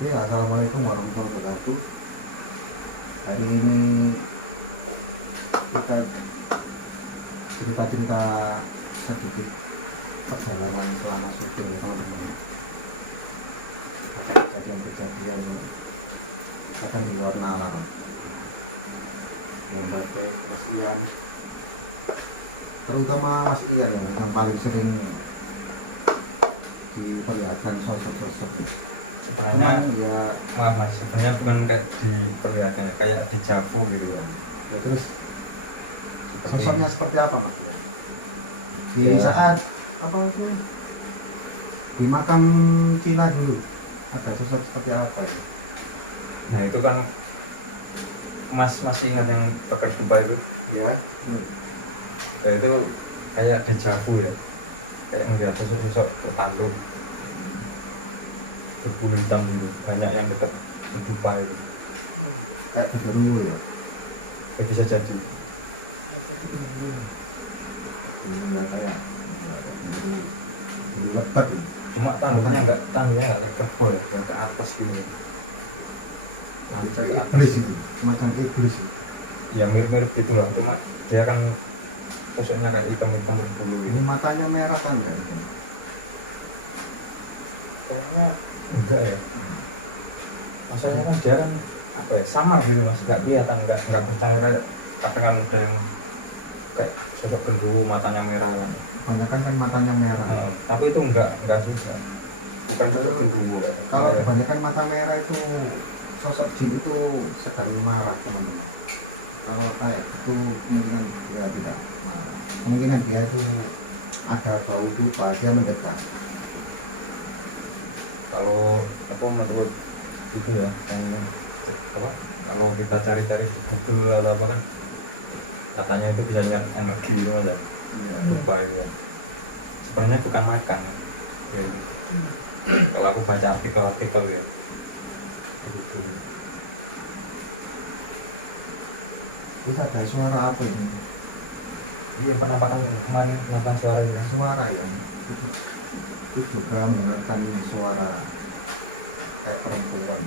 Oke, assalamualaikum warahmatullahi wabarakatuh. Hari ini kita cerita-cerita sedikit perjalanan selama syuting ya teman-teman. Kejadian-kejadian kadang di luar nalar, berbagai kesian, terutama Mas Ian yang paling sering diperlihatkan sosok-sosok. Sebenarnya ya mas sebenarnya bukan kayak diperlihatkan kayak dijavu gitu ya. Terus sosoknya seperti apa Mas? Di Ya. saat apa itu di makam Cina dulu ada sosok seperti apa ya? Nah itu kan mas masih ingat yang pakai gempa itu Ya. ya, itu kayak dijavu ya, kayak ngeliat sosok-sosok tertanduk berbulu hitam gitu, banyak yang dekat gempa itu. Kayak genderuwo ya. Ya bisa jadi. Ini enggak kayak genderuwo lebat ini. Cuma tanduknya nggak tebal ya, yang ke atas gitu. Macam iblis itu, semacam iblis itu. Ya mirip-mirip gitu lah, cuma dia kan sosoknya kayak hitam-hitam berbulu Ini gitu. matanya merah kan ya? Kayaknya enggak ya. Maksudnya kan dia kan apa ya, samar gitu mas, nggak kelihatan, nggak kencang kayak kadang kan ada yang kayak sosok genderuwo matanya merah kan. Kebanyakan kan matanya merah. Tapi itu enggak juga, bukan sosok genderuwo kan. Kalau kebanyakan mata merah itu sosok jin itu sedang marah teman-teman. Kalau kayak itu kemungkinan dia tidak marah. Kemungkinan dia itu ada bau dupa, dia mendekat. Kalau apa menurut itu ya, yang apa, kalau kita cari-cari di Google atau apa kan katanya itu bisa nyerap energi gitu aja. Dupa itu kan sebenarnya bukan makan ya, gitu. Kalau aku baca artikel ya gitu. Terus ada suara apa ini? Iya, penampakan kemarin penampakan suara itu. Suara ya. Itu juga mendengarkan suara kayak perempuan.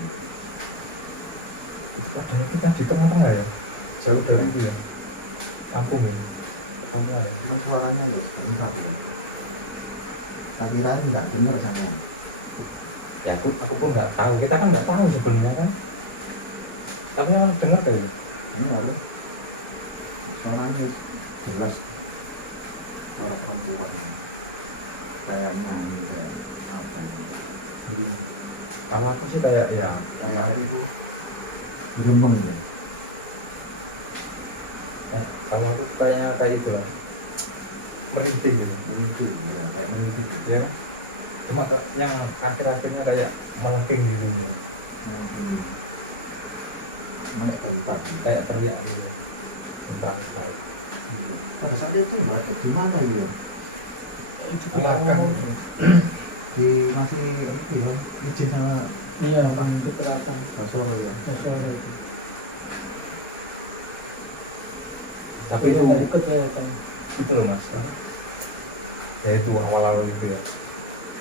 Padahal kita di tengah-tengah ya, jauh dari itu ya, kampung ini. Tengah ya. Cuma suaranya ya sebentar ya. Tak kira tidak dengar sama. Ya aku pun nggak tahu, kita kan nggak tahu sebenarnya kan. Tapi yang dengar kali. Ini lalu suaranya jelas suara perempuan. Kayak nyanyi kayak apa? Kalau aku sih kayak ya, Kayak itu gremeng ya. kalau aku kayaknya kayak itu lah, merintih gitu. Itu ya kayak Merintih ya kan? Cuma yang akhir-akhirnya kayak melengking gitu, mana tempat. kayak teriak gitu. Entah. Pada saat itu ada di mana ya? Itu belakang. Di masih itu ya izin sama Iya, bang, itu kelihatan. Solo ya. Suara itu. Tapi itu nggak ikut ya kan. itu loh mas, ya itu awal-awal itu ya,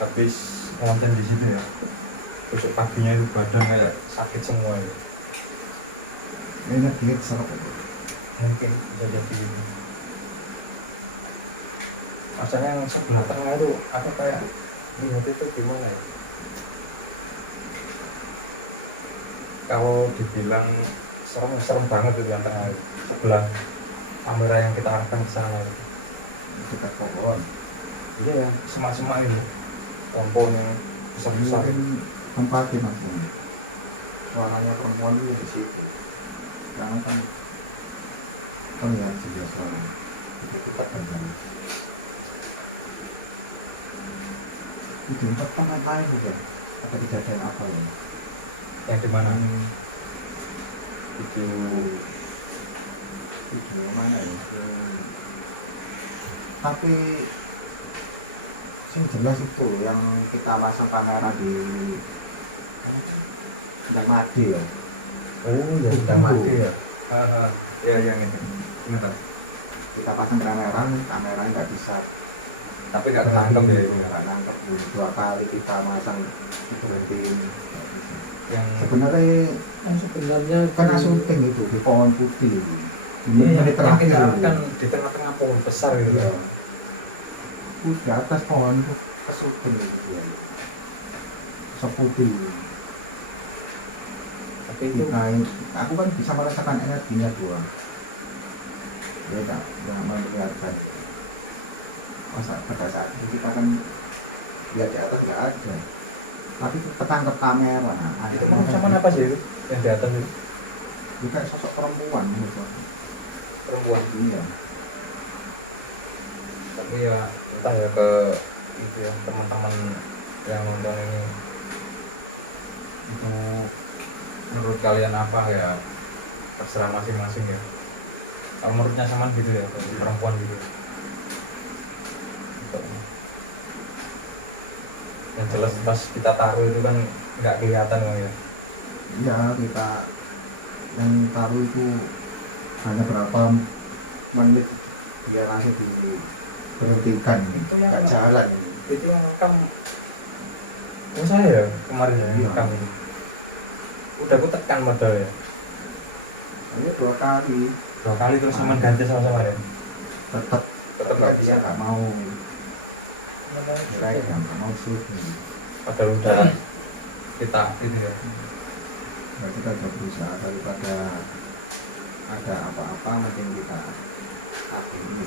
habis ngonten di situ ya, besok paginya itu badan kayak sakit semua ya. Ini diet serap. Mungkin bisa jadi gitu. Maksudnya yang sebelah tengah itu apa kayak lihat itu gimana ya, kalau dibilang serem banget itu yang tengah itu. Sebelah kamera yang kita arahkan ke sana itu. Kita pohon. Iya ya, semak-semak ini lampu yang besar-besar. Mungkin tempatnya masih. Suaranya perempuan itu di situ. Karena kan terlihat juga suara. Itu kita kan. Di tempat tengah lain juga. Ada kejadian apa ya? Yang di mana? Video mana ya? Tapi yang jelas itu yang kita pasang kamera di Sedang Madi ya. Oh ya, sedang mati ya. Ya yang itu. Ingat. Kita pasang kamera nggak bisa. Tapi nggak ketangkep ya itu. Nggak nangkep. 2 kali kita masang berhentiin. yang sebenarnya Sebenarnya kena syuting itu di pohon putih itu. Di iya, menit yang terakhir kita itu. kan di tengah-tengah pohon besar gitu Iya. kan. Di atas pohon itu ke syuting itu dia. Seputih. Tapi itu Aku kan bisa merasakan energinya doang. Ya tak melihat. Masa pada saat itu kita kan lihat di atas nggak ada. Tapi ketangkep kamera. Nah, itu kan sama apa sih itu yang di atas itu? Itu kayak sosok perempuan gitu. Perempuan. Iya. Tapi ya entah ya ke itu ya teman-teman yang nonton ini itu menurut kalian apa ya, terserah masing-masing ya. Kalau menurutnya sama gitu ya, kayak perempuan gitu. Yang jelas pas kita taruh itu kan nggak kelihatan kan ya. Iya, kita yang taruh itu hanya berapa menit biar langsung diberhentikan. Itu yang Nggak jalan. itu yang rekam. Oh saya ya kemarin ya Iya. rekam itu. Udah aku tekan modal ya. Ini 2 kali 2 kali terus sama ganti sama-sama ya. tetap Tetap nggak bisa. nggak mau nggak mau syuting. Padahal udah kita itu ya. Nah, kita udah berusaha daripada ada apa-apa mungkin kita ini.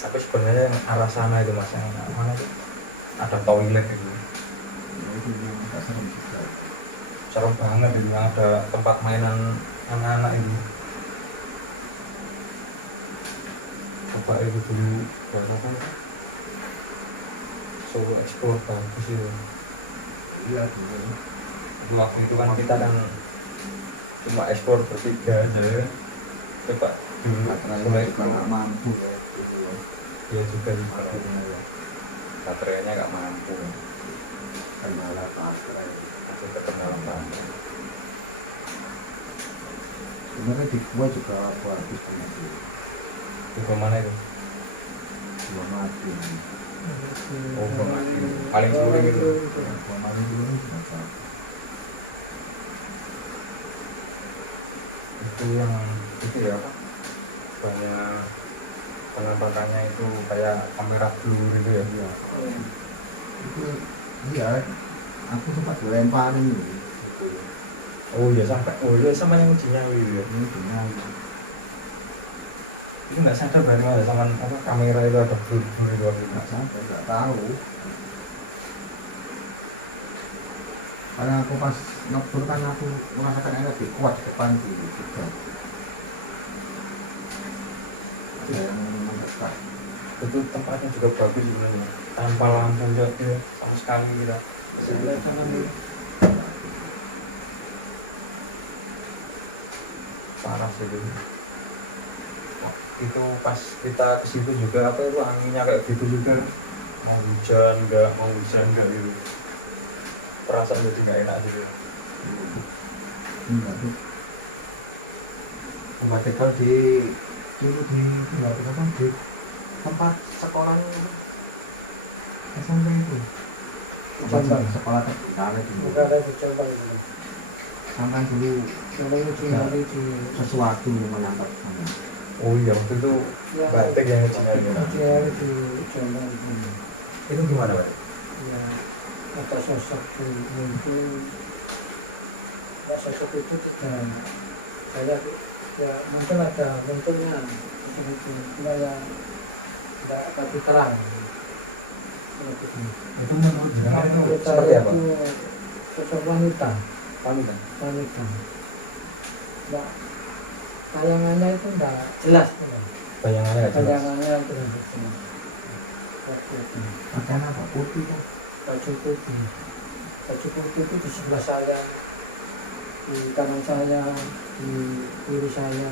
Tapi sebenarnya yang arah sana itu mas, yang mana itu ada toilet itu. Ya, itu yang agak serem juga. Serem banget itu, yang ada tempat mainan anak-anak itu. Coba itu dulu berapa kan? Solo Explore bagus itu. Iya gitu. Waktu itu kan kita kan cuma ekspor bertiga aja ya. Coba dulu Baterainya mulai juga nggak mampu ya gitu ya. ya juga di Akhirnya ya baterainya nggak mampu, kendala baterai. masih ketinggalan banget. Sebenarnya di gua juga bagus banget sih. Di mana itu? Gua mati. Oh, Gua Mati. Paling sulit itu. Ya, gua mati dulu nggak tahu. Itu yang itu ya apa? Banyak penampakannya itu kayak kamera blur gitu ya. Iya. Itu iya. Aku sempat dilemparin gitu. Oh iya sama yang ujinya gitu ya. Ini punya Itu nggak sadar bareng ada sama apa kamera itu ada blur itu waktu itu. nggak sampai nggak tahu. Karena aku pas ngebur kan aku merasakan energi kuat di depan gitu juga. Ada yang mendekat. Itu tempatnya juga bagus sebenarnya, tanpa lampu ya sama sekali kita. sebelah kanan itu. Parah sih itu. Itu pas kita ke situ juga apa itu anginnya kayak gitu juga, mau hujan enggak gitu, perasaan jadi nggak enak gitu. Enggak tuh. Tempat tinggal di dulu di tinggal apa di tempat sekolah SMP itu. Jombang. Sekolah terbuka itu. Bukan ada di Jombang itu. Sampai dulu Namanya tinggal di sesuatu yang menangkap sana. Oh iya waktu itu ya, Batik yang ujinya ini. tinggal di Jombang itu. Itu gimana Pak? Ya, ada sosok yang muncul. Ya, sosok itu tidak saya ya mungkin ada munculnya itu cuma yang tidak tapi terang. Itu menurut jenengan itu Menurut seperti saya apa? itu sosok wanita. Wanita. Wanita. Mbak, tayangannya itu enggak jelas. Bayangannya nggak jelas. Tayangannya itu enggak jelas. Waktu itu. Pakaian apa? Putih tuh. Baju putih. Baju putih itu di sebelah saya, di kanan saya, di kiri saya.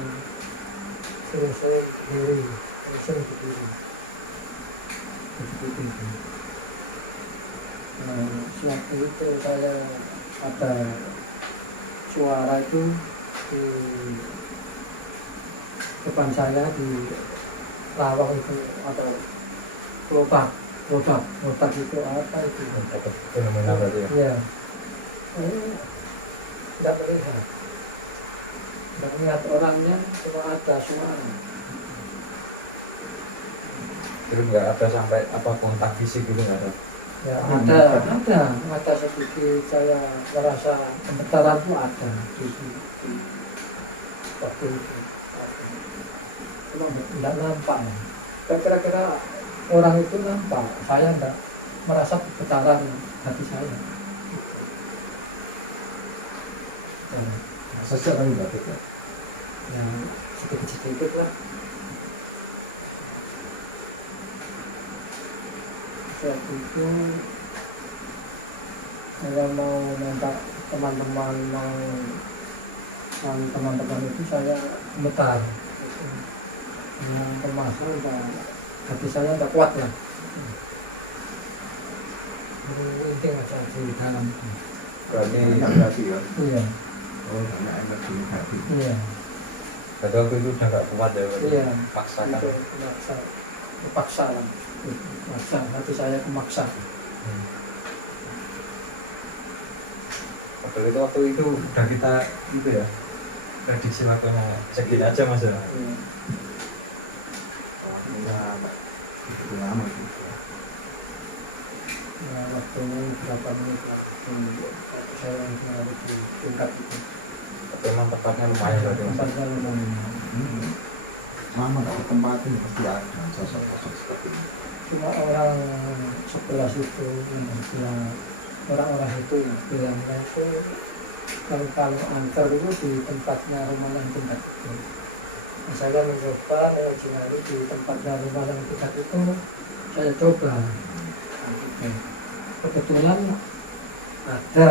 Terus saya kiri, terus saya di kiri. Baju putih itu. Sewaktu itu saya ada suara itu di depan saya di lawang itu ada gerobak otak itu apa itu? dapat fenomena berarti ya. Iya. Tidak melihat. Tidak melihat orangnya, cuma ada suara. Terus nggak ada sampai apa kontak fisik gitu nggak ada. Ya ada sedikit saya merasa gemetaran itu ada di waktu itu. Cuma tidak nampak. Kira-kira orang itu nampak, saya tidak merasa gemetaran hati saya. Ya, Sejak kami batik ya. ya sedikit-sedikit lah. Saat itu saya mau minta teman-teman itu saya gemetar. Yang termasuk hati saya tidak kuat lah. Ini aja di dalam. Berarti Banyak berarti ya. Iya, Oh, banyak energi negatif. iya, berarti waktu itu udah nggak kuat ya. Berarti iya. paksakan. Itu kepaksa lah. Maksa, hati saya kemaksa. Waktu itu udah kita itu ya prediksi waktunya segini aja mas ya. Iya. Ya, itu lama itu. Ya, waktu berapa menit lah. Saya langsung ada di tingkat itu. Tapi memang tempatnya lumayan berarti mas. Tempatnya lumayan. Lama kalau tempat ini pasti ada sosok-sosok seperti ini. Cuma orang sebelah situ, orang-orang itu bilangnya itu kalau angker itu di tempatnya rumah yang tingkat itu. Nah, saya mencoba menguji nyali di tempatnya rumah yang tingkat itu, saya coba. Kebetulan ada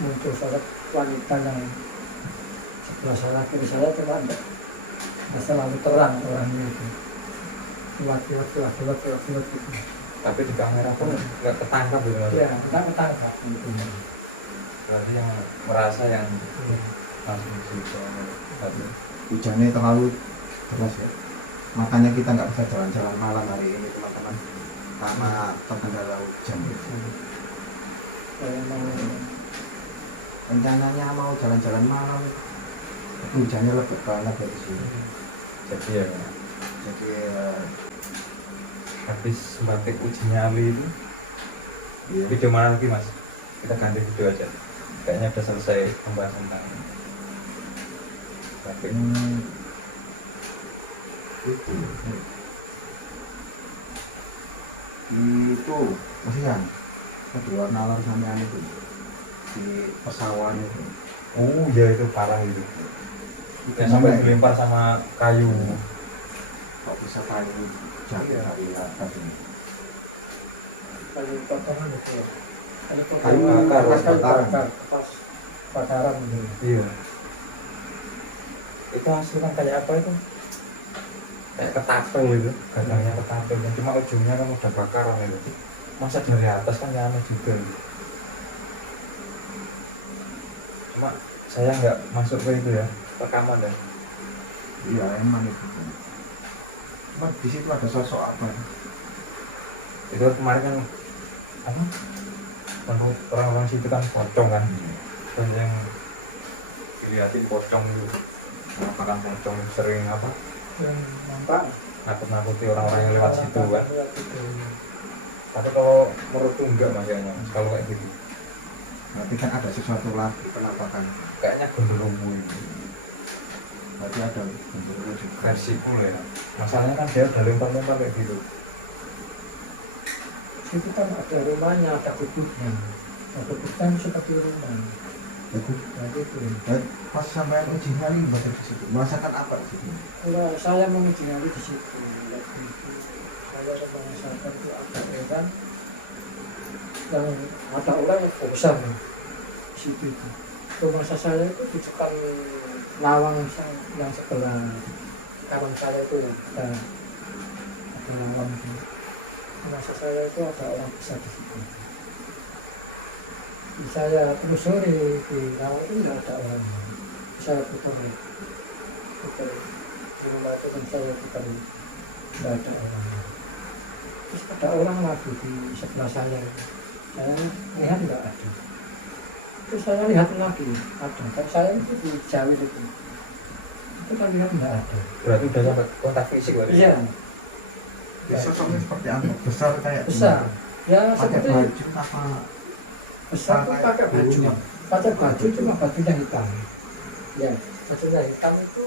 muncul sosok wanita yang sebelah sana kiri saya, cuma enggak selalu terang orangnya itu. Laki-laki gitu. Tapi di kamera pun nggak ketangkap gitu mas. Ya, enggak ketangkap. Berarti yang merasa yang langsung bisa. Hujannya terlalu deras ya. Makanya kita nggak bisa jalan-jalan malam hari ini teman-teman, karena terkendala hujan. Saya mau Rencananya mau jalan-jalan malam, hujannya lebih banget dari sini. Jadi ya Jadi habis batik uji nyali itu iya. video mana lagi mas? Kita ganti video aja. Kayaknya udah selesai pembahasan tentang batik. Itu kasihan kedua nalar sampean itu di persawahan itu. Oh ya itu parah itu. Yang sampai dilempar sama kayu. Kok bisa kayu jatuh dari atas ini? kayu potongan itu ya. Kayu bakar, pas bakaran itu. Iya. Itu hasilnya kan kayak apa itu? Kayak ketapel gitu. Gandangnya ketapel. Cuma ujungnya kan udah bakaran itu. Masa dari atas kan nyampe juga. Cuma saya nggak masuk ke itu ya rekaman ya. Iya emang itu. Cuma di situ ada sosok apa? Itu kemarin kan apa? Menurut orang-orang situ kan pocong kan. Dan yang dilihatin pocong itu mengatakan pocong sering apa? Yang nampak Nakut-nakuti orang-orang yang lewat situ kan. Tapi kalau menurutku enggak makanya kalau kayak gitu. Berarti kan ada sesuatu lagi penampakan. Kayaknya genderuwo itu. Berarti ada genderuwo juga. Versi full ya. Masalahnya kan dia udah lempar-lempar kayak gitu. itu kan ada rumahnya, ada gubuknya. Nah, gubuk kan seperti rumah. Itu Nah, gitu. pas sampai uji nyali baca di situ. Merasakan apa di situ? Kalau saya menguji nyali di situ, waktu itu saya merasakan itu ada orang yang bosan di situ. Rumah saya itu di depan lawang yang sebelah kanan saya itu ada lawang itu. Rumah saya itu ada orang besar di situ. Saya telusuri di lawang itu tidak ada orang. Saya putar di rumah itu kan saya putar tidak ada orang. Terus ada orang lagi di sebelah saya lihat nggak ada. Terus saya lihat lagi ada, dan saya itu di Jawa itu saya lihat nggak ada. Berarti udah sampai kontak fisik berarti? Iya, Ya, sosoknya seperti apa? Besar kayak besar. Ya pakai seperti baju apa? besar tuh pakai baju cuma bajunya hitam. Ya, bajunya hitam itu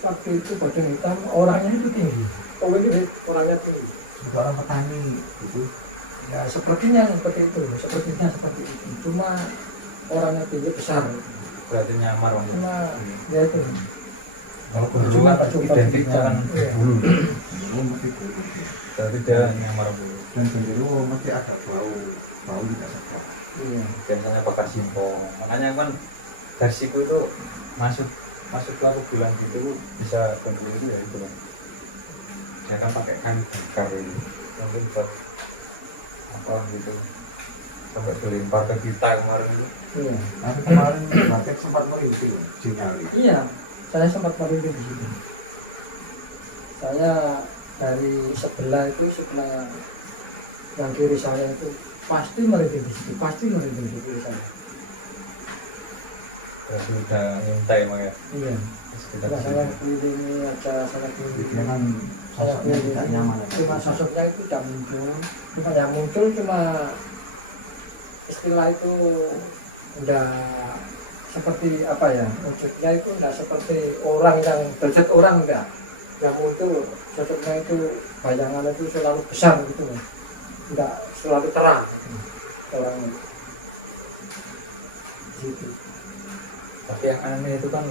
waktu itu baju hitam, orangnya itu tinggi. Oh ini orangnya tinggi. Juga orang petani gitu. Ya sepertinya seperti itu, cuma orangnya tinggi besar. Berarti nyamar Bang. Cuma ya itu. Kalau Cuma bulu kan baju identiknya kan iya. bulu. Oh, mesti bulu. Berarti dia nyamar bulu. Dan gendero mesti ada bau tidak sedap. Iya. Biasanya bakar simpong. Makanya kan versiku itu masuk ke aku bilang gitu bisa gendero itu ya itu kan. Saya kan pakai kayu bakar ini. Mungkin buat apa gitu. Sampai dilempar ke kita kemarin itu. Iya. Tapi kemarin Batek sempat merintih loh, Jingali. Iya, saya sempat merinding di situ. Saya dari sebelah yang kiri saya itu pasti merinding di situ, di kiri saya. Berarti udah ngintai emang ya. Iya. Sekitar Setelah saya sini. kelilingi aja, saya Dia kelilingi. kan Saya sosoknya tidak nyaman. ya. cuma sosoknya itu tidak muncul. Cuma yang muncul cuma istilah itu udah seperti apa ya, wujudnya itu enggak seperti orang yang berjat orang enggak. Yang muncul sosoknya itu bayangan itu selalu besar gitu loh, enggak selalu terang orang gitu. Tapi yang aneh itu kan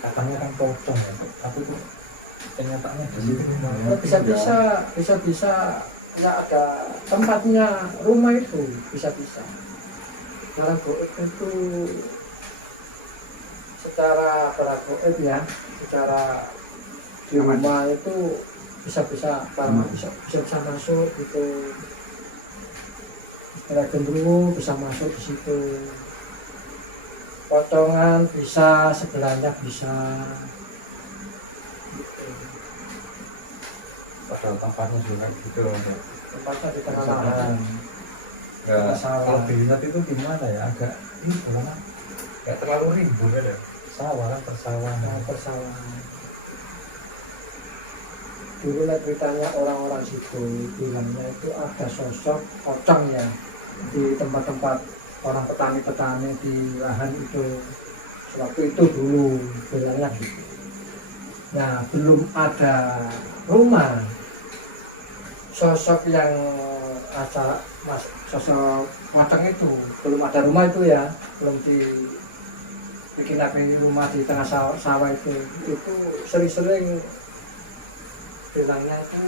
katanya kan pocong ya. Tapi tuh kenyataannya di situ Ya, bisa-bisa nggak ada tempatnya rumah itu, bisa-bisa cara goib itu secara goib ya, secara di rumah itu bisa-bisa masuk gitu, istilah gendruwo bisa masuk di situ, potongan bisa, sebelahnya bisa gitu. padahal tempatnya juga gitu loh. Tempatnya di tengah lahan. Enggak, Sawah. kalau dilihat itu gimana ya, agak ini gimana, nggak terlalu rimbun kan ya, sawah kan persawahan. Persawahan. Dulu lah ceritanya orang-orang situ bilangnya itu ada sosok pocong ya di tempat-tempat orang petani-petani di lahan itu. Waktu itu dulu bilangnya gitu. Nah belum ada rumah, sosok yang sosok pocong itu belum ada rumah itu ya, belum bikin rumah di tengah sawah itu sering-sering bilangnya itu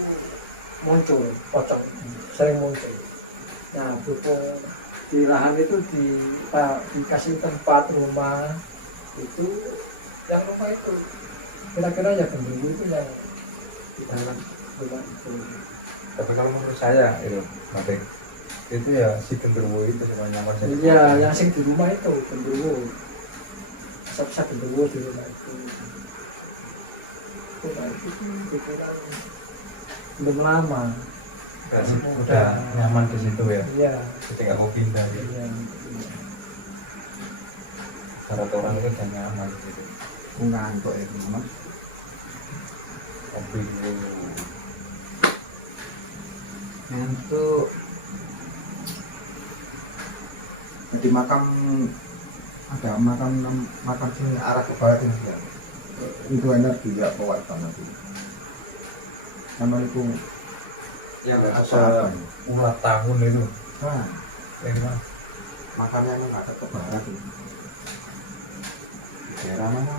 muncul pocong itu, sering muncul. Nah berhubung di lahan itu dikasih tempat rumah itu, yang rumah itu kira-kira ya gendruwo itu yang di dalam rumah itu. Tapi kalau menurut saya itu Mate, itu ya si gendruwo itu cuma nyamar saja. Iya, yang sing di rumah itu gendruwo, bisa gendruwo di rumah itu. Rumah itu pikiran belum lama. Udah nyaman di situ ya, Iya. jadi nggak mau pindah gitu. Iya. Karena orang itu udah nyaman di situ. Ngantuk itu mas. Tapi Ngantuk. Jadi makam sini arah ke barat ini ya. Itu energi ya bawa banget itu. Sama itu ya nggak apa usah ulang tahun itu. Nah, Emang makamnya emang ada ke barat itu. Di daerah mana?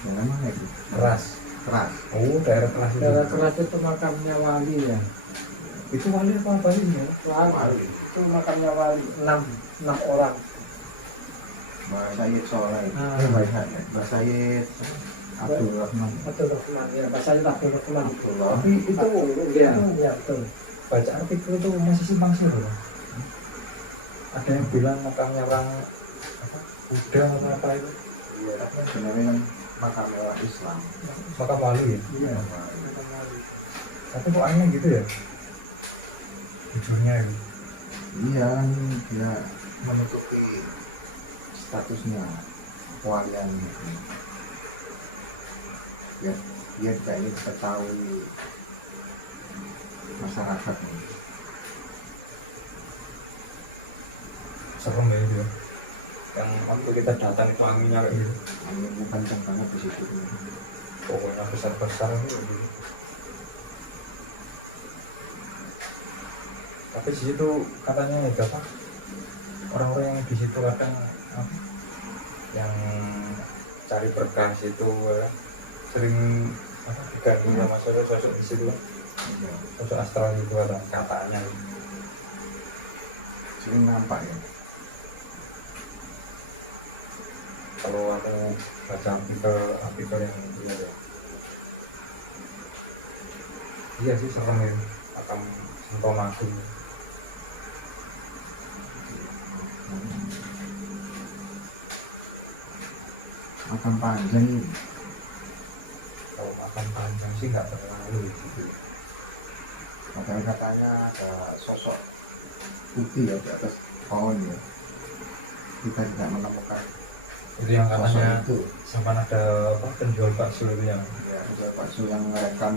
Daerah mana itu? keras. Keras. Oh, daerah keras itu. Daerah keras itu makamnya wali ya. Itu wali apa Bali ya? Wali. Itu makamnya wali. 6 orang. Mbak Sayyid Soleh. Ah. Mbak Sayyid Abdul Rahman. Abdul Rahman ya. Bahasa Abdul Rahman. Abdullah. Tapi itu Iya, iya betul. baca artikel itu masih simpang siur loh. Ada yang bilang makamnya orang apa? Buddha atau apa itu? Iya, sebenarnya kan makam mewah Islam. Makam wali ya. Iya, makam wali. Tapi kok aneh gitu ya? Jujurnya itu. Iya, dia menutupi statusnya kewalian gitu. Ya, dia tidak ingin diketahui masyarakat. Serem ya itu ya. Yang waktu kita datang itu anginnya kayak gitu. Angin kencang banget di situ. Pokoknya besar-besar gitu. Tapi di situ katanya ya apa? Orang-orang yang di situ kadang apa? Yang cari berkah itu ya, sering apa diganggu sama sosok di situ kan. Iya. Sosok astral itu katanya. Sering nampak ya. Kalau aku baca artikel yang itu ya. Iya sih serem ya. Akan Sentomagu. Makam panjang, Kalau makan panjang sih nggak terlalu gitu. katanya ada sosok putih ya di atas pohon ya. Kita tidak menemukan Itu yang katanya sosok itu. sampai ada apa penjual bakso itu yang Ya, ada bakso yang merekam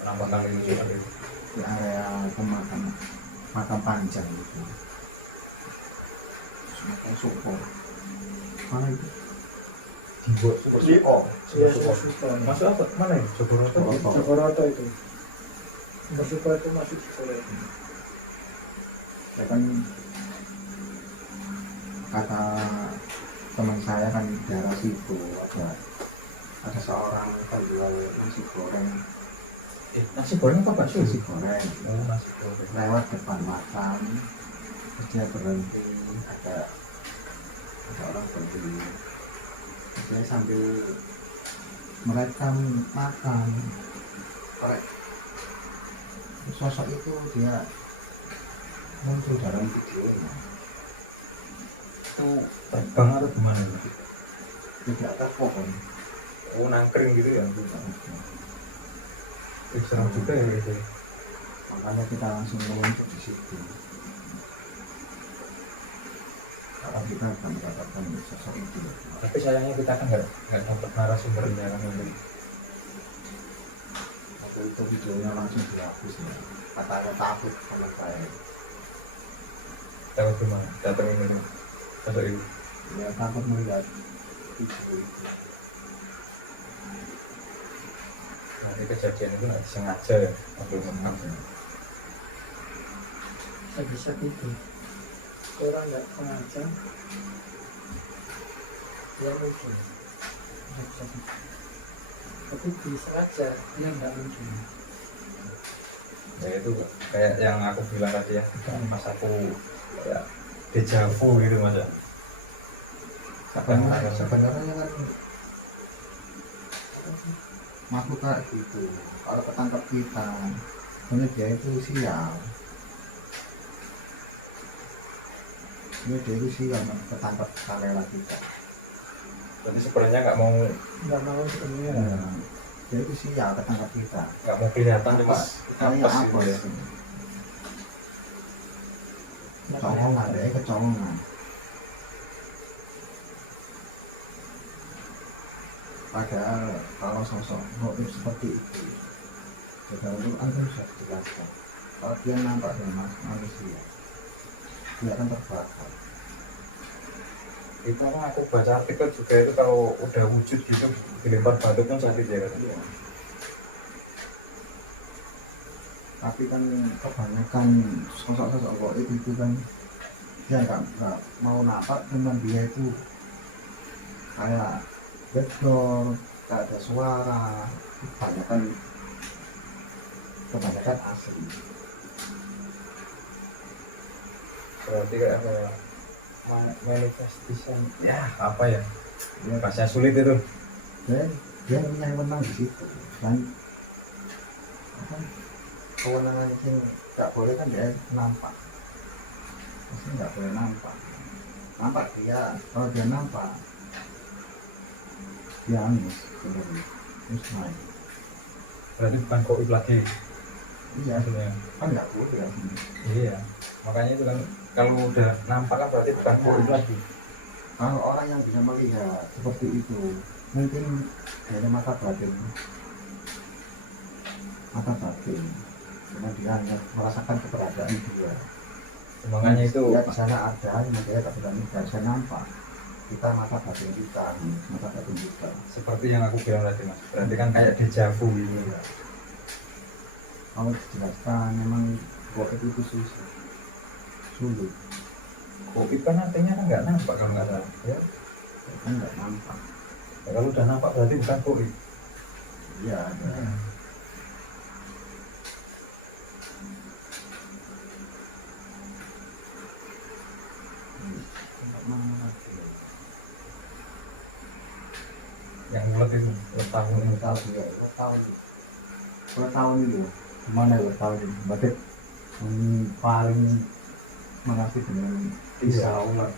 penampakan itu juga gitu. di area pemakaman makam panjang gitu. Makam syukur. Mana itu? Dibuat Seperti oh, Iya, Super. masuk apa? Mana ya? Jogoroto. Jogoroto itu. Super itu masuk Super. ya kan kata teman saya kan di daerah situ ada seorang penjual nasi goreng Nasi goreng apa bakso? nasi goreng Oh, nasi goreng. lewat depan makam terus dia berhenti ada orang berdiri terus dia sambil merekam makam korek sosok itu dia muncul dalam videonya Itu terbang atau gimana? di atas pohon. Oh, nangkring gitu ya. Serem juga ya gitu. Makanya kita langsung meluncur di situ. Kalau kita akan mendapatkan sosok itu. Tapi sayangnya kita kan nggak dapat narasumbernya kan itu. Waktu itu videonya langsung dihapus ya. Katanya takut sama saya. Dapat gimana? Dapat ini sosok itu. Ya takut melihat video itu. Nanti kejadian itu nggak disengaja ya. Waktu makam. Bisa itu. Orang nggak sengaja. Dia mungkin. Bisa gitu. Tapi disengaja dia nggak mungkin. Ya itu kayak yang aku bilang tadi ya. Mas aku ya dejavu gitu mas ya. Sebenarnya kan makhluk kayak gitu. Kalau ketangkap kita, sebenarnya dia itu sial. Dia itu sial ketangkap kamera kita. Jadi sebenarnya nggak mau sebenarnya. Nah, dia itu sial ketangkap kita. kelihatan cuma Kayak apes apa gitu ya? ya. Kecolongan, dia kecolongan. Padahal kalau sosok goib seperti itu, dalam Quran kan sudah dijelaskan. Kalau dia nampak dengan manusia, dia akan terbakar. Itu kan aku baca artikel juga itu kalau udah wujud gitu dilempar batu pun sakit ya kan. Iya. Tapi kan kebanyakan sosok-sosok goib itu kan dia nggak mau nampak, cuman dia itu kayak gedor, nggak ada suara, kebanyakan asli. Berarti kayak apa ya? Manifestation ya apa ya? Ya, Bahasa sulit itu. dia punya menang di situ dan apa, kewenangan yang nggak boleh kan dia nampak, pasti nggak boleh nampak dia, kalau dia nampak dia angus sebenarnya musnah. Berarti bukan goib lagi Iya, sebenarnya. kan nggak boleh kan. Iya, makanya itu kan kalau udah nampak kan berarti bukan goib lagi. Kalau orang yang bisa melihat seperti itu mungkin dari mata batin cuma dia hanya merasakan keberadaan dia. Makanya itu dia di sana ada, cuma dia tak berani bisa nampak. Kita mata batin kita. seperti yang aku bilang tadi mas, berarti kan kayak dejavu ini. Kalau dijelaskan memang goib itu susah, sulit, Goib kan artinya kan nggak nampak kalau nggak salah. Ya. kan nggak nampak. Ya, kalau udah nampak berarti bukan goib. Iya, ada. Yang mulut itu tahun ini Tahun itu gimana tahun ini batik paling mengasih dengan pisau lah.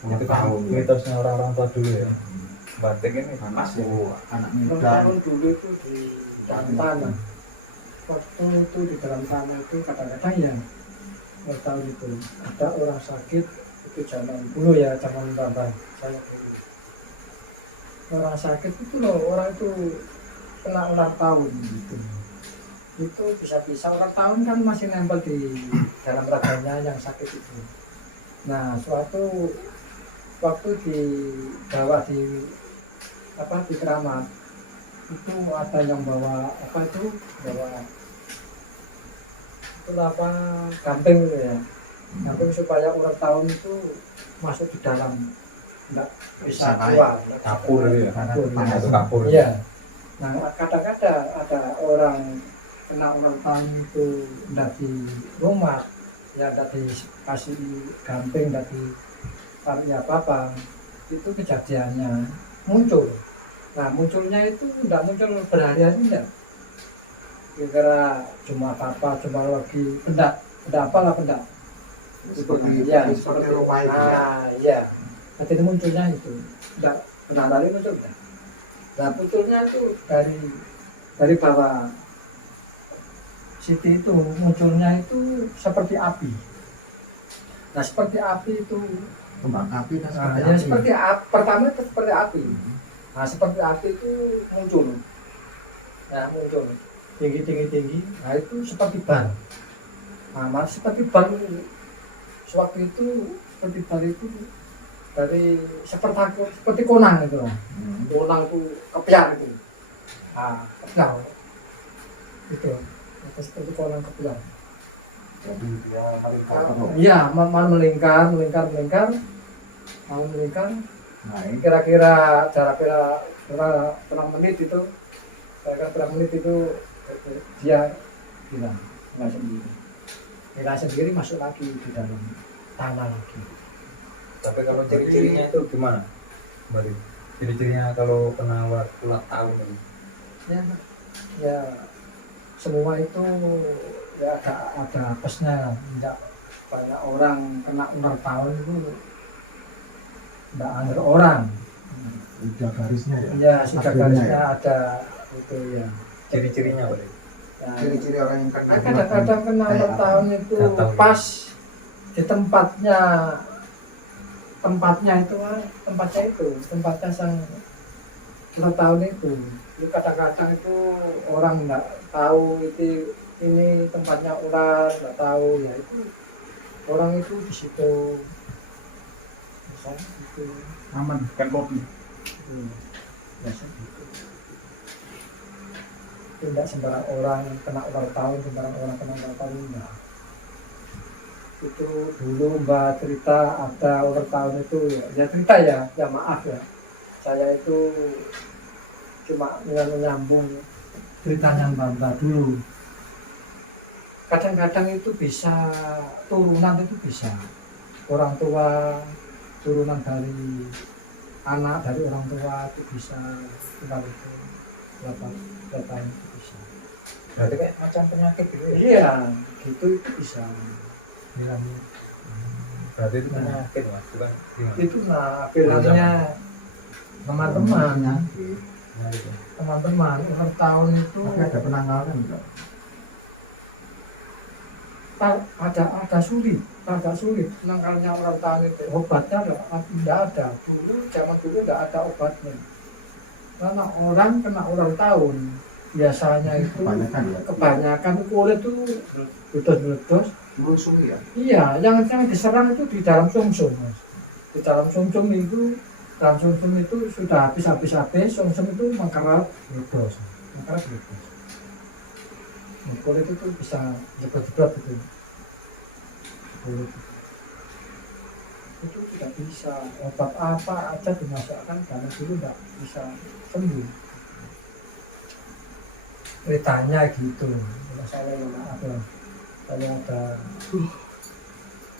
itu kan mitosnya orang-orang tua dulu ya. Batik ini anak Ulang muda tahun dulu itu di dalam tanah. Waktu itu di dalam tanah itu kadang-kadang ya ulang tahun itu ada orang sakit itu zaman dulu ya, zaman bapak saya dulu. Orang sakit itu loh, orang itu kena ulang tahun gitu. Itu bisa-bisa ulang tahun kan masih nempel di dalam raganya yang sakit itu. Nah, suatu waktu dibawa di keramat itu ada yang bawa gamping gitu ya, gamping supaya ulang tahun itu masuk di dalam, enggak bisa keluar, kapur gitu ya. Itu kapur. Iya. Nah, kadang-kadang ada orang kena ulang tahun itu enggak di rumah, ya enggak dikasih gamping, enggak di apa-apa, itu kejadiannya muncul. Nah, munculnya itu enggak muncul berhari-hari enggak. Kira-kira cuma apa, cuma lagi pendak apalah pendak. seperti rumah itu ya. Nah, iya. Nanti munculnya itu enggak benar-benar muncul enggak. Nah, munculnya itu dari bawah Siti itu munculnya itu seperti api. Nah, seperti api itu Kembang api dan seperti api. Pertama itu seperti api. Nah, seperti api itu muncul. Nah, muncul tinggi. Nah, itu seperti ban. Nah, seperti ban sewaktu itu seperti ban itu seperti konang itu. Konang itu kepiar itu. Nah, kepiar. Itu seperti konang kepiar. Jadi dia melingkar terus. Iya, melingkar. Nah, ini Kira-kira berapa menit itu? Berapa menit itu dia hilang, nggak sendiri masuk lagi di dalam tanah lagi. Tapi kalau ciri-cirinya itu gimana? Berarti ciri-cirinya kalau kena ulang tahun ini. Ya semua itu ya ada apesnya. Tidak banyak orang kena ulang tahun itu tidak ada orang. udah garisnya ya. Iya, sudah Akhirnya garisnya ya. ada itu ya. Ciri-cirinya apa? Nah, Ciri-ciri orang yang kena kadang-kadang kena ulang tahun itu pas di tempatnya sang ulang tahun itu kadang-kadang itu orang nggak tahu ini tempatnya ular, nggak tahu ya, itu orang itu di situ misalnya itu aman kan kopi. biasanya gitu. Tidak sembarang orang kena ulang tahun, sembarang orang kena ulang tahun enggak. Itu dulu Mbak cerita ada ulang tahun itu ya cerita ya maaf ya, saya itu cuma menyambung ceritanya Mbak dulu. Kadang-kadang itu bisa turunan, itu bisa orang tua, turunan dari anak dari orang tua itu bisa tinggal itu berapa itu bisa. Berarti kayak macam penyakit gitu ya? Iya, gitu itu bisa bilangnya. Berarti itu penyakit mas, bukan gimana? Itu lah bilangnya teman-teman penyakit. Nah, gitu. teman-teman ulang tahun itu Tapi ada penanggalan enggak? agak sulit penangkalnya ulang tahun itu. Obatnya tidak ada dulu, zaman dulu tidak ada obatnya, karena orang kena ulang tahun biasanya itu kebanyakan kulit tuh meledos-meledos. Langsung ya. Iya, yang diserang itu di dalam sumsum, Mas. Di dalam sumsum itu sudah habis, sumsum itu mengkerap meledos. Nah, kulit itu bisa jeblok-jeblok gitu. Kulit itu tidak bisa, obat apa aja dimasukkan karena dulu tidak bisa sembuh. Ceritanya gitu. Kalau saya yang ada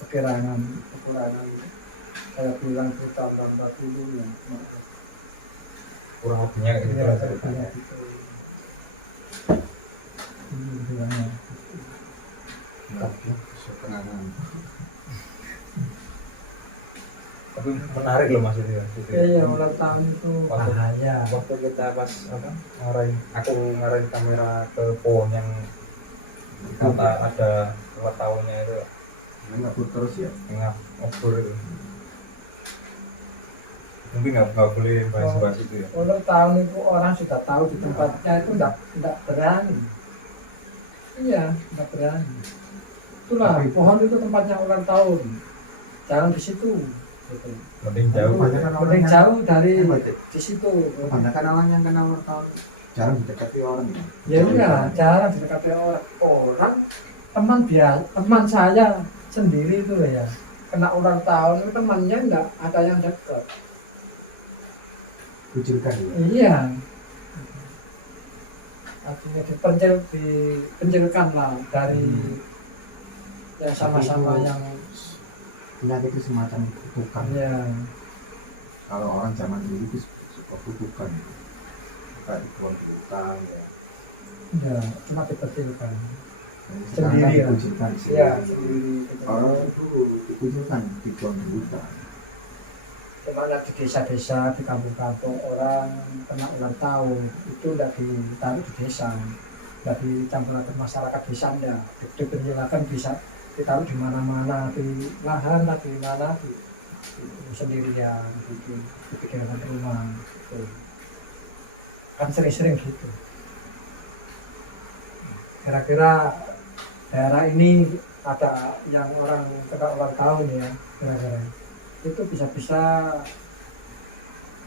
kekurangan saya bilang itu tambah dulu ya, maaf. Kurang lebihnya kayak gitu Iya, lah saya ceritanya. bilang gitu. Bilangnya. Tapi sepenangan. Tapi menarik loh Mas itu ya. Iya, ulang tahun itu Waktu- bahaya. Waktu kita pas apa ngarahin kamera ke pohon yang kata ada ulang tahunnya itu Enggak terus ya. tengah obor itu. Mungkin nggak boleh bahas itu ya. Ulang tahun itu orang sudah tahu di tempatnya itu tidak berani. Iya, tidak berani. Itulah Tapi- pohon itu tempatnya ulang tahun. Jangan di situ. Gitu. Mending jauh. Kebanyakan orang Mending yang- jauh dari Hebat ya. di situ. Kebanyakan orang yang kena ulang tahun jarang didekati orang ya. Ya enggak, jarang didekati orang. Teman saya sendiri itu ya, kena ulang tahun itu temannya enggak ada yang dekat. Kucilkan ya. Iya. Artinya dipencilkan lah dari ya sama-sama Tapi itu- yang Penyakit itu semacam kutukan. ya Kalau orang zaman dulu itu suka kutukan. Kayak dibuang di hutan ya. ya cuma dipencilkan. Dan Sendiri sekarang kan ya. dikucilkan Iya, sendiri. Kalau dulu dikucilkan dibuang di hutan. cuma lihat di desa-desa, di kampung-kampung orang kena ulang tahun itu tidak ditaruh di desa, tidak dicampurkan masyarakat desa, enggak dipenjelakan bisa ditaruh di mana-mana, di lahan lah, di mana di sendirian gitu, di pikiran rumah gitu. Kan sering-sering gitu. Kira-kira daerah ini ada yang orang kena ulang tahun ya, kira-kira itu bisa-bisa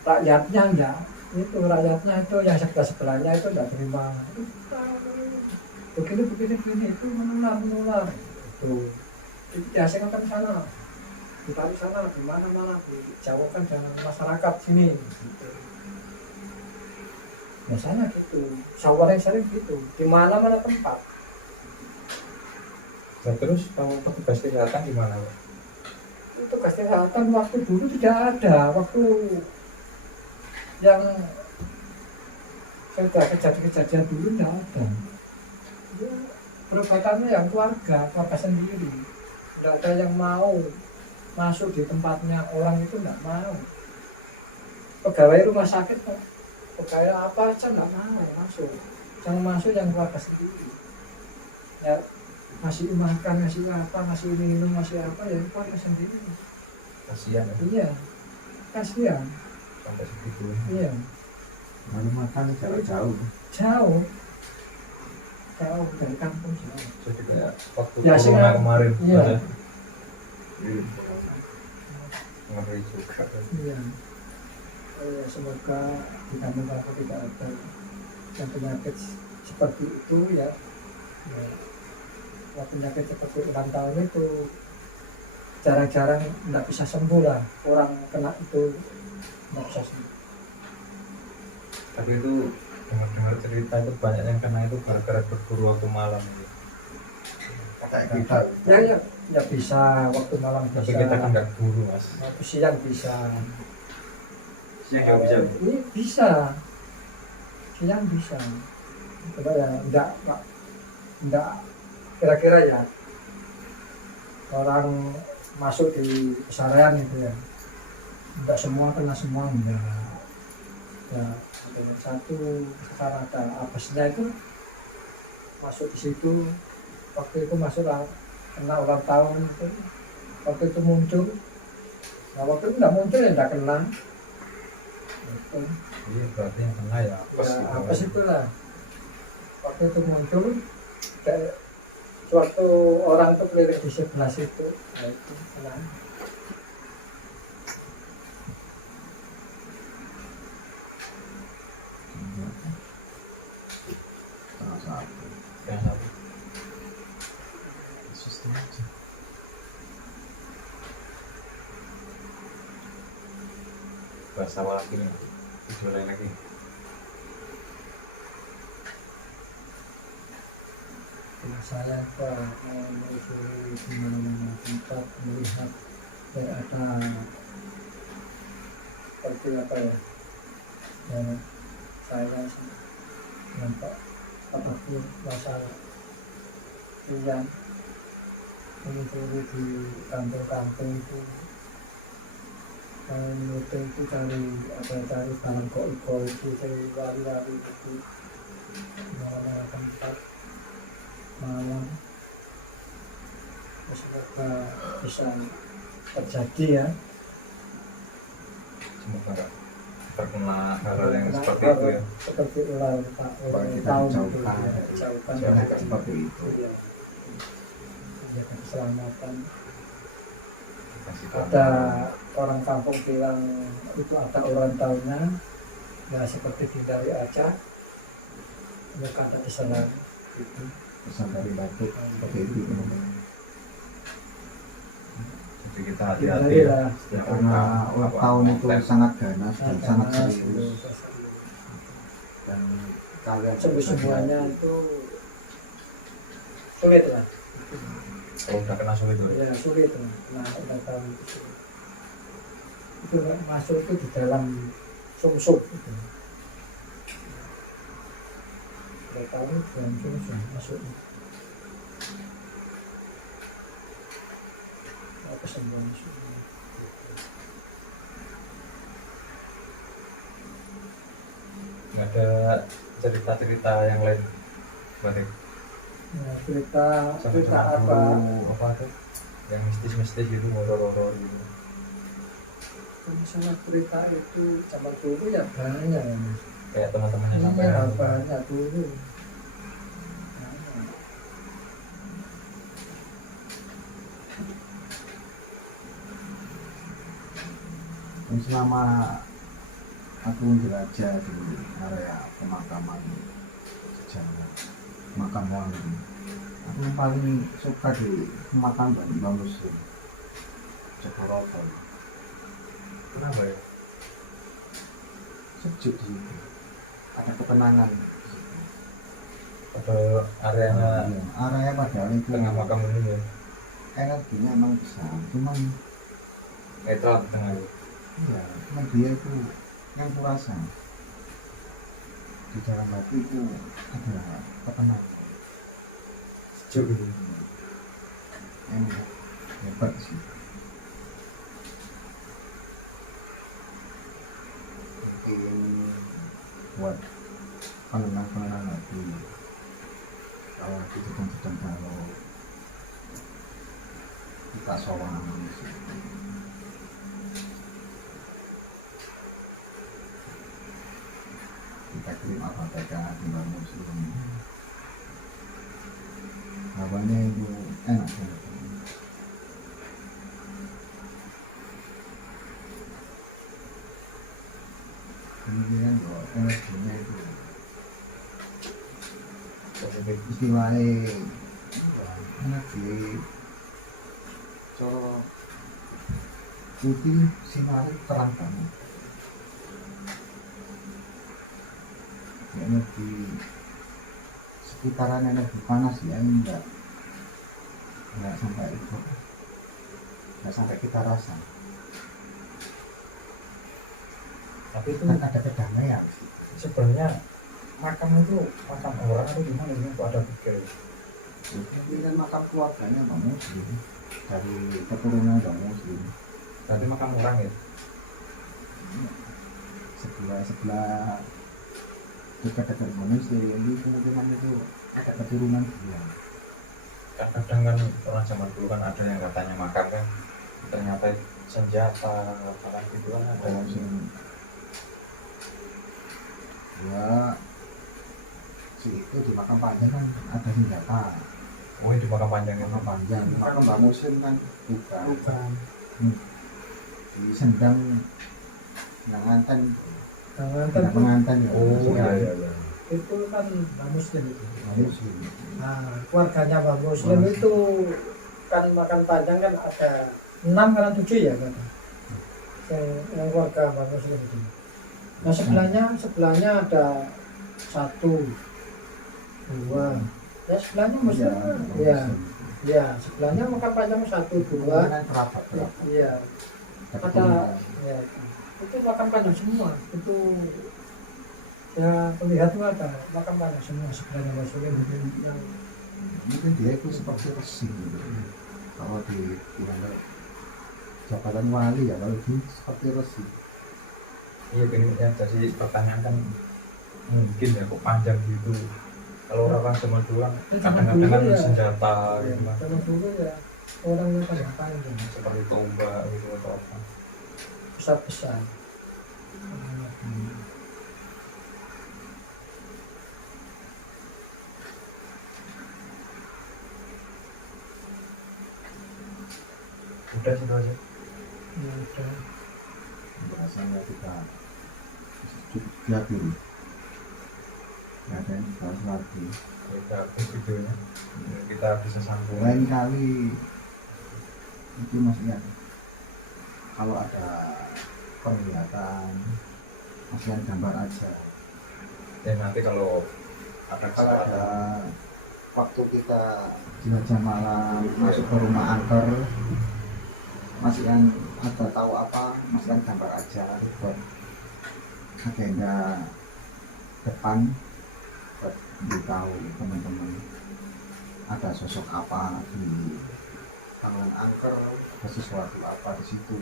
rakyatnya enggak, itu rakyatnya itu yang sebelahnya itu enggak terima, begini itu menular itu biasanya kan sana ditarik sana di mana dijauhkan dengan masyarakat sini gitu. Biasanya gitu, sering gitu di mana-mana tempat. Nah, terus kamu petugas kesehatan di mana? Pak? Itu kesehatan waktu dulu tidak ada, waktu yang kejadian dulu tidak ada. Ya, perobatannya yang keluarga sendiri, tidak ada yang mau masuk di tempatnya orang itu, tidak mau. Pegawai rumah sakit kok, pegawai apa aja tidak mau masuk, yang masuk yang keluarga sendiri. Ya, ngasih makan, ngasih apa, ngasih minum, ngasih apa ya keluarga sendiri. Kasihan ya, Iya, kasihan. sampai segitu. Iya, Mana makan jarak jauh. jauh dari kampung jauh. Jadi kayak waktu Ya, corona sih, kemarin iya. ada ngeri juga. Iya. Semoga di kampung tidak ada yang penyakit seperti itu ya. Ya, penyakit seperti ulang tahun itu jarang-jarang tidak bisa sembuh lah, orang kena itu tidak bisa sembuh. Tapi itu dengar cerita itu banyak yang kena itu gara-gara berburu waktu malam gitu. Kayak kita. Ya bisa waktu malam bisa. Tapi kita kan nggak buru Mas. Waktu siang bisa. Siang nggak bisa. Ini bisa. Siang bisa. Coba ya, enggak kira-kira ya orang masuk di pesarian itu ya, enggak semua kena semua enggak. ada yang satu sekarang ada apesnya itu masuk di situ. Waktu itu masuk kena ulang tahun itu, waktu itu muncul. Nah waktu itu nggak muncul ya nggak kena. Itu. Iya berarti yang kena ya apes Ya, gitu. apes itulah. Waktu itu muncul kayak suatu orang tuh keliling di sebelah situ, nah itu kena. Salah satu. Yang satu Sistem aja. bahasa awal lagi nih, video lain lagi. Nah, saya menelusuri di mana-mana tempat melihat ada seperti apa ya, dan saya nampak apapun masalah yang menyusuri di kampung-kampung itu. Itu cari barang kok itu saya lari-lari itu mana-mana tempat malam semoga bisa terjadi ya. Semoga nggak terkena hal yang seperti itu ya. Seperti ulang Kita tahun itu dijauhkan. ya, jauhkan Jangan dari seperti itu. ya, menjaga keselamatan. Kasih tahu. Ada orang kampung bilang itu ada ulang tahunnya ya seperti di dari Aceh ya ada di sana itu. Pesan dari Datuk seperti itu. Jadi kita Ya, hati-hati ya. lah. Setiap Karena ulang tahun itu sangat ganas dan sangat serius, dan kalian semuanya itu sulit lah. kalau udah kena sulit tuh. Ya sulit lah. Nah ulang tahun itu sulit. Itu masuk itu di dalam sumsum itu. Ulang tahun di dalam sumsum masuk. Apa semua masuk. Nggak ada cerita-cerita yang lain berarti Nah, cerita sama apa? tuh yang mistis-mistis gitu, horor-horor gitu. Misalnya cerita itu zaman dulu ya banyak. Kayak teman-temannya sampai Iya banyak dulu. Dan selama aku menjelajah di area pemakaman sejarah makam Wangi, aku yang paling suka di makam Mbak Muslim Jogoroto. Kenapa ya? Sejuk di situ, ada ketenangan. Pada areanya Iya, area padahal itu tengah makam ini ya, energinya emang besar, cuman netral di tengah itu. iya, cuman dia itu yang kurasa di dalam hati itu ada ketenangan. Sejuk gitu. Enak, hebat sih. Mungkin buat penenang hati, kalau hati sedang galau, kita sowan sih. Kita kirim Al-Fatihah di Mbak Muslim. Hawanya itu enak banget. Kemudian kok energinya itu Positif. istilahnya energi cara putih sinar terang banget. Energi sekitaran energi panas ya enggak sampai itu, enggak sampai kita rasa. Tapi itu Kan ada kedamaian sih. sebenarnya makam itu makam orang atau gimana ini kok ada pikir? Ini kan makam keluarganya Mbak Muslim, dari keturunan Mbak Muslim. Berarti makam orang ya? sebelah dekat-dekat manusia ini kemungkinan itu ada keturunan dia. Kan kadang kan orang zaman dulu kan ada yang katanya makam kan ternyata senjata apa gitu kan ada Oh, ya si itu di makam panjang kan ada senjata. oh di makam panjang itu Makam panjang, makam Mbak Muslim kan bukan. bukan Di sendang pengantin, jangan tidak kan pengantin ya. oh maksudnya iya iya itu kan Mbak Muslim itu. Mbak Muslim. Nah, keluarganya Mbak Muslim itu kan makan panjang kan ada 6 kan 7 ya kan? Yang keluarga Mbak Muslim itu. Nah sebelahnya ada 1, 2. Ya sebelahnya Muslim kan? Ya, ya sebelahnya makan panjang 1, 2. Kan kerabat ya. Iya, ada ya itu makan panjang semua. Itu ya terlihat itu ada makan panjang semua sebelahnya Mbak Muslim itu yang Mungkin dia itu seperti resi gitu. Kalau di bilang jabatan wali ya, kalau di seperti resi. iya gini ya jadi pertanyaan kan mungkin ya kok panjang gitu kalau orang zaman dulu kan zaman kadang-kadang kan dulu ya. senjata gitu kan zaman dulu ya orangnya pada panjang seperti tombak gitu atau apa besar-besar. udah situ aja Ya, udah. Bahasanya kita diakhiri. Ya ada yang bahas lagi. kita habis videonya kita bisa sambung Lain kali itu maksudnya kalau ada penglihatan maksudnya gambar aja. ya nanti kalau ada Kalau ada kesempatan waktu kita jelajah malam masuk ke rumah angker masih yang ada tahu apa masih yang gambar aja buat agenda depan buat beritahu teman-teman ada sosok apa di tangan angker, ada sesuatu apa di situ.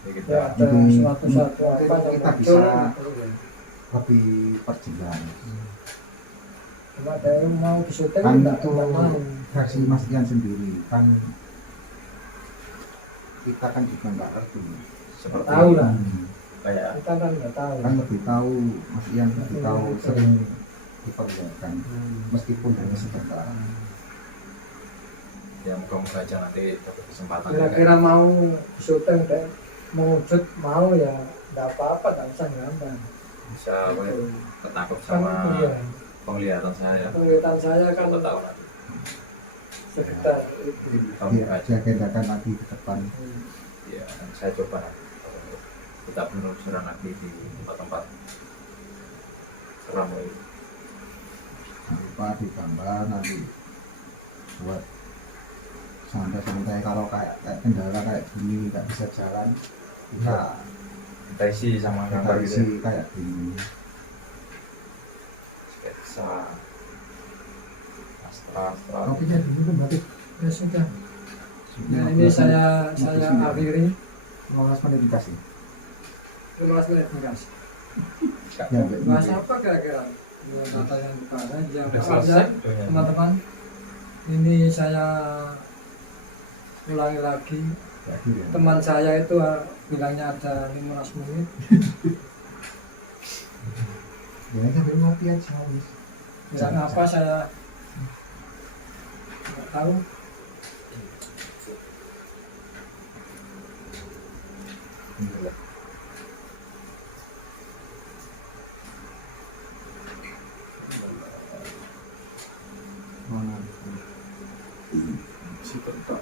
ya kita Ya, ada Mungkin- suatu apa mungkin yang kita muncul bisa- gitu ya. lebih perjelas. Cuma ada yang mau disyuting Kan enggak itu mau. versi Mas Ian sendiri kan kita kan juga nggak ngerti. seperti Tahu lah. kayak Kita kan nggak tahu. Kan lebih tahu Mas Ian lebih tahu sering diperlihatkan meskipun hanya sebentar. ya moga-moga aja nanti dapat kesempatan ya, Kira-kira mau disyuting deh, mewujud mau ya nggak apa-apa, nggak usah gambar. bisa apa ya, ketangkep Kan sama iya, penglihatan saya penglihatan saya kan siapa tahu nanti sekitar itu. kamu Ya, aja diagendakan nanti ke depan. ya saya coba nanti kita penelusuran lagi di tempat-tempat seram lagi Jangan lupa digambar nanti buat santai-santai kalau kayak kendala kayak gini nggak bisa jalan kita kita isi sama gambar kita gitu isi kayak gini. sketsa astra Kopinya dulu berarti Ya sudah. Nah, ini saya akhiri 15 menit dikasih. 15 menit kasih. Ya, Bahas apa kira-kira? Ya, data yang pertama, yang udah pertama, selesai videonya. teman-teman. Ini saya ulangi lagi. ya. Teman saya itu bilangnya ada 15 menit. Ya sambil ngopi aja wis. Bilang apa saya nggak tahu. Alhamdulillah. Mana? Si bentar.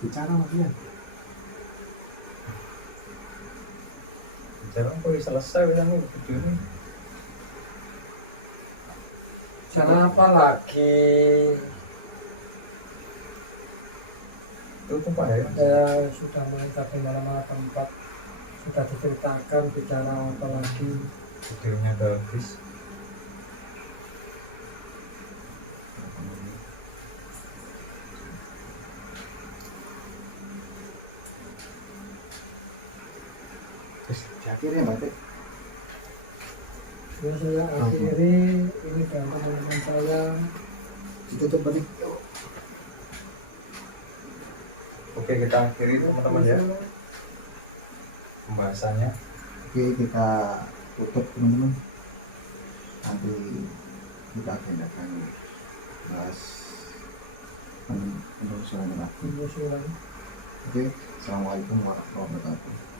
Bicara Mas Ian. Jarang kok selesai kamu video ini. Cara apa lagi? Tutup Pak ya. Saya sudah mengikat di mana-mana tempat, sudah diceritakan bicara apa lagi. Videonya udah habis. Akhirnya berarti Ya saya akhiri ini dan teman-teman saya. ditutup berarti. Oke, kita akhiri teman-teman ya pembahasannya. Oke, kita tutup teman-teman. Nanti kita agendakan bahas penelusuran lagi. Penelusuran. Oke, assalamualaikum warahmatullahi wabarakatuh.